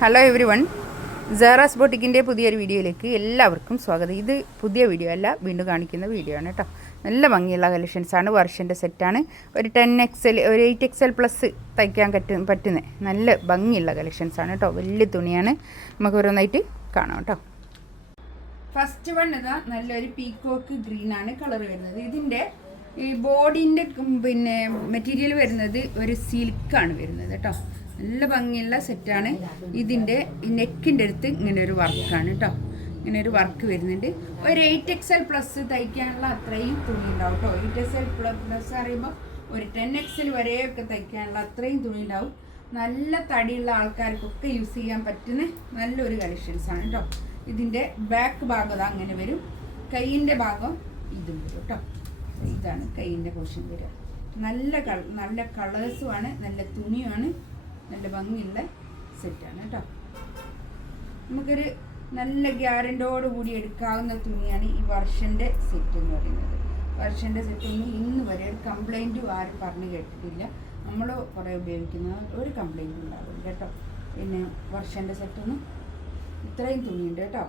Hello everyone സെറാസ് ബോട്ടിക്കിന്റെ പുതിയൊരു വീഡിയോയിലേക്ക് എല്ലാവർക്കും സ്വാഗതം. ഇത് പുതിയ വീഡിയോ അല്ല വീണ്ടും കാണിക്കുന്ന വീഡിയോ ആണ് കേട്ടോ. നല്ല ഭംഗിയുള്ള കളക്ഷൻസാണ് വർഷന്റെ സെറ്റാണ് ഒരു ടെൻ എക്സൽ ഒരു എയ്റ്റ് എക്സൽ പ്ലസ് തയ്ക്കാൻ പറ്റും പറ്റുന്ന നല്ല ഭംഗിയുള്ള കളക്ഷൻസാണ് കേട്ടോ. വലിയ തുണിയാണ്. നമുക്ക് ഓരോന്നായിട്ട് കാണാം കേട്ടോ. ഫസ്റ്റ് വൺ ഇതാ നല്ലൊരു പീക്കോക്ക് ഗ്രീൻ ആണ് കളർ വരുന്നത്. ഇതിന്റെ ഈ ബോഡീന്റെ പിന്നെ മെറ്റീരിയൽ വരുന്നത് ഒരു സിൽക്കാണ് വരുന്നത് കേട്ടോ. നല്ല ഭംഗിയുള്ള സെറ്റാണ് ഇതിന്റെ നെക്കിന്റെ അടുത്ത് ഇങ്ങനെ ഒരു വർക്കാണ് കേട്ടോ ഇങ്ങനെ ഒരു വർക്ക് വരുന്നുണ്ട്. ഒരു എയ്റ്റ് എക്സ് എൽ പ്ലസ് തയ്ക്കാനുള്ള അത്രയും തുണി ഉണ്ടാവും കേട്ടോ എയ്റ്റ് എക്സ് എൽ പ്ലസ് പറയുമ്പോൾ ഒരു ടെൻ എക്സ് എൽ വരെയൊക്കെ തയ്ക്കാനുള്ള അത്രയും തുണി ഉണ്ടാവും. നല്ല തടിയുള്ള ആൾക്കാർക്കൊക്കെ യൂസ് ചെയ്യാൻ പറ്റുന്ന നല്ലൊരു കളക്ഷൻസാണ് കേട്ടോ ഇതിന്റെ ബാക്ക് ഭാഗം അങ്ങനെ വരും. കൈയിന്റെ ഭാഗം ഇതും വരും കേട്ടോ ഇതാണ് കൈയിന്റെ പോർഷൻ വരിക. നല്ല കള നല്ല കളേഴ്സുമാണ് നല്ല തുണിയുമാണ് നല്ല ഭംഗിയുള്ള സെറ്റാണ് കേട്ടോ നമുക്കൊരു നല്ല ഗ്യാരന്റോട് കൂടി എടുക്കാവുന്ന തുണിയാണ് ഈ വർഷന്റെ സെറ്റ് എന്ന് പറയുന്നത്. വർഷന്റെ സെറ്റ് ഒന്നും ഇന്ന് വരെ ഒരു കംപ്ലൈന്റും ആരും പറഞ്ഞു കേട്ടിട്ടില്ല. നമ്മൾ കുറേ ഉപയോഗിക്കുന്ന ഒരു കംപ്ലൈന്റും ഉണ്ടാവില്ല കേട്ടോ. പിന്നെ വർഷന്റെ സെറ്റൊന്നും ഇത്രയും തുണിയുണ്ട് കേട്ടോ.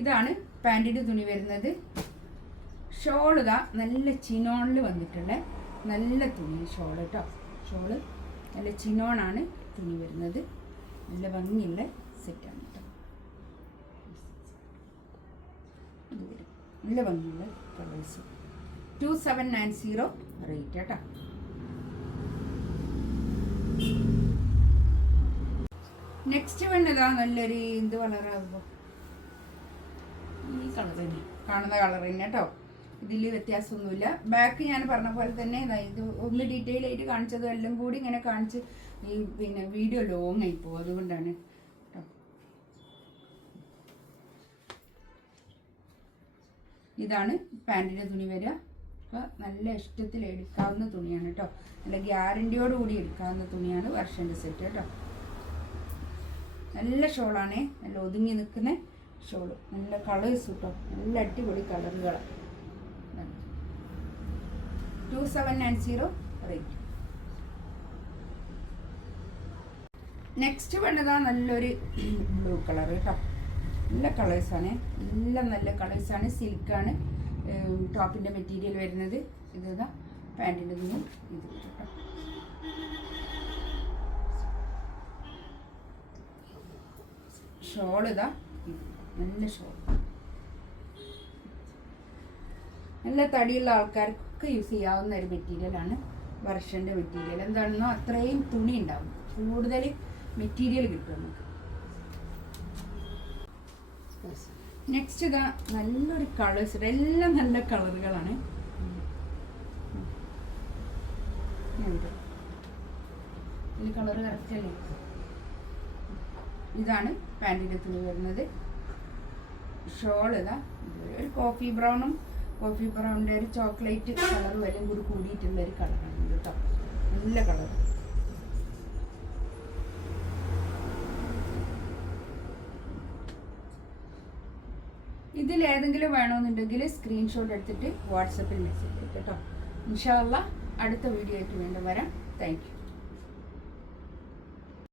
ഇതാണ് പാന്റിന്റെ തുണി വരുന്നത്. ഇതാ നല്ല ചിനോണിൽ വന്നിട്ടുള്ള നല്ല തുണി ഷോൾ കേട്ടോ ഷോൾ നല്ല ചിനോണാണ് തുണി വരുന്നത്. നല്ല ഭംഗിയുള്ള സെറ്റാണ് കേട്ടോ ഇത് വരും. നല്ല ഭംഗിയുള്ള colours two seven nine zero rate കേട്ടോ നെക്സ്റ്റ് വേണ്ടതാ നല്ലൊരു എന്ത് കളറാകുമ്പോൾ ഈ കളർ തന്നെ. കാണുന്ന കളർ തന്നെ കേട്ടോ ഇതിൽ വ്യത്യാസമൊന്നുമില്ല. ബാക്ക് ഞാൻ പറഞ്ഞ പോലെ തന്നെ ഇതാ ഒന്ന് ഡീറ്റെയിൽ ആയിട്ട് കാണിച്ചത് എല്ലാം കൂടി ഇങ്ങനെ കാണിച്ച് ഈ പിന്നെ വീഡിയോ ലോങ് ആയി പോകും അതുകൊണ്ടാണ് ഇതാണ് പാന്റിന്റെ തുണി വരിക അപ്പോൾ നല്ല ഇഷ്ടത്തിൽ എടുക്കാവുന്ന തുണിയാണ് കേട്ടോ നല്ല ഗ്യാരണ്ടിയോട് കൂടി എടുക്കാവുന്ന തുണിയാണ് വർഷന്റെ സെറ്റ് കേട്ടോ നല്ല ഷോളാണേ. നല്ല ഒതുങ്ങി നിൽക്കുന്ന ഷോൾ. നല്ല കളേഴ്സ് കേട്ടോ നല്ല അടിപൊളി കളറുകളാണ് two seven nine zero rate next വേണ്ടതാ നല്ലൊരു ബ്ലൂ കളർ കേട്ടോ. നല്ല കളേഴ്സാണ് നല്ല നല്ല കളേഴ്സാണ് സിൽക്കാണ് ടോപ്പിന്റെ മെറ്റീരിയൽ വരുന്നത്. ഇതാ പാന്റിന്റെ ഇത് കേട്ടോ. ഷോൾ ഇതാ. നല്ല ഷോൾ നല്ല തടിയുള്ള ആൾക്കാർക്കൊക്കെ യൂസ് ചെയ്യാവുന്ന ഒരു മെറ്റീരിയലാണ് വർഷന്റെ മെറ്റീരിയൽ എന്താണെന്നോ അത്രയും തുണി ഉണ്ടാവും. കൂടുതൽ മെറ്റീരിയൽ കിട്ടും നമുക്ക്. നെക്സ്റ്റ് ഇതാ നല്ലൊരു കളേഴ്സ് എല്ലാം നല്ല കളറുകളാണ് കളർ കറക്റ്റ് ഇതാണ് പാന്റിന്റെ തുണി വരുന്നത്. ഷോൾ ഇതാ. ഒരു കോഫി ബ്രൗണും കോഫി ബ്രൗണിന്റെ ഒരു ചോക്ലേറ്റ് കളർ വരും. കൂടി കൂടിയിട്ടുള്ള ഒരു കളറാണ് കേട്ടോ നല്ല കളർ ഇതിൽ ഏതെങ്കിലും വേണമെന്നുണ്ടെങ്കിൽ സ്ക്രീൻഷോട്ട് എടുത്തിട്ട് വാട്സപ്പിൽ മെസ്സേജ് കേട്ടോ ഇൻഷാല്ല അടുത്ത വീഡിയോ ആയിട്ട് വീണ്ടും വരാം. താങ്ക്